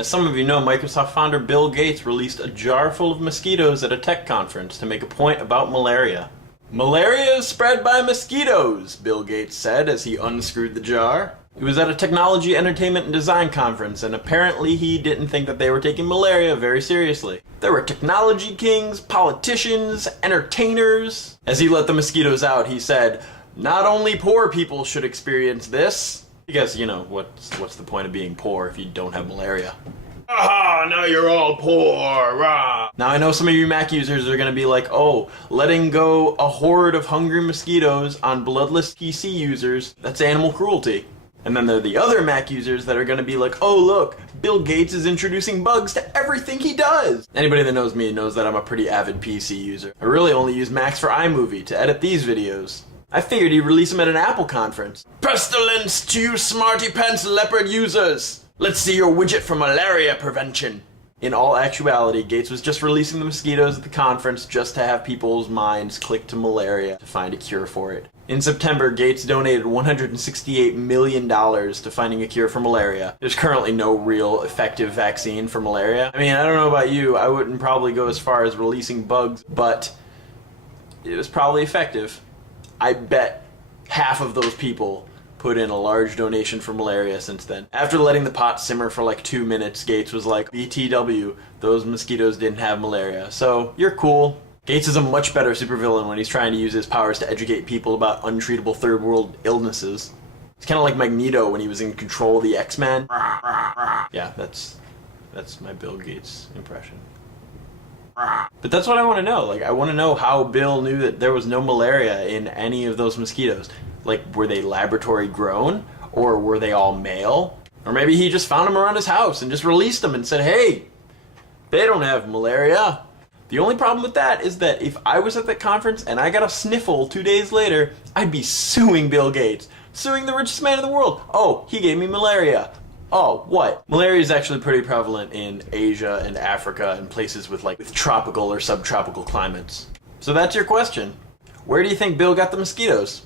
As some of you know, Microsoft founder Bill Gates released a jar full of mosquitoes at a tech conference to make a point about malaria. "Malaria is spread by mosquitoes," Bill Gates said as he unscrewed the jar. It was at a technology, entertainment, and design conference, and apparently he didn't think that they were taking malaria very seriously. There were technology kings, politicians, entertainers. As he let the mosquitoes out, he said, "Not only poor people should experience this." Because, you know, what's the point of being poor if you don't have malaria? Aha, now you're all poor, rah. Now I know some of you Mac users are gonna be like, oh, letting go a horde of hungry mosquitoes on bloodless PC users, that's animal cruelty. And then there are the other Mac users that are gonna be like, oh look, Bill Gates is introducing bugs to everything he does. Anybody that knows me knows that I'm a pretty avid PC user. I really only use Macs for iMovie to edit these videos. I figured he'd release them at an Apple conference. Pestilence to you smarty pants leopard users! Let's see your widget for malaria prevention. In all actuality, Gates was just releasing the mosquitoes at the conference just to have people's minds click to malaria to find a cure for it. In September, Gates donated $168 million to finding a cure for malaria. There's currently no real effective vaccine for malaria. I mean, I don't know about you, I wouldn't probably go as far as releasing bugs, but it was probably effective. I bet half of those people put in a large donation for malaria since then. After letting the pot simmer for like 2 minutes, Gates was like, BTW, those mosquitoes didn't have malaria, so you're cool. Gates is a much better supervillain when he's trying to use his powers to educate people about untreatable third world illnesses. It's kind of like Magneto when he was in control of the X-Men. Yeah, that's my Bill Gates impression. But that's what I want to know. Like, I want to know how Bill knew that there was no malaria in any of those mosquitoes. Like, were they laboratory grown? Or were they all male? Or maybe he just found them around his house and just released them and said, hey, they don't have malaria. The only problem with that is that if I was at that conference and I got a sniffle 2 days later, I'd be suing Bill Gates. Suing the richest man in the world. Oh, he gave me malaria. Oh, what? Malaria is actually pretty prevalent in Asia and Africa and places with tropical or subtropical climates. So that's your question. Where do you think Bill got the mosquitoes?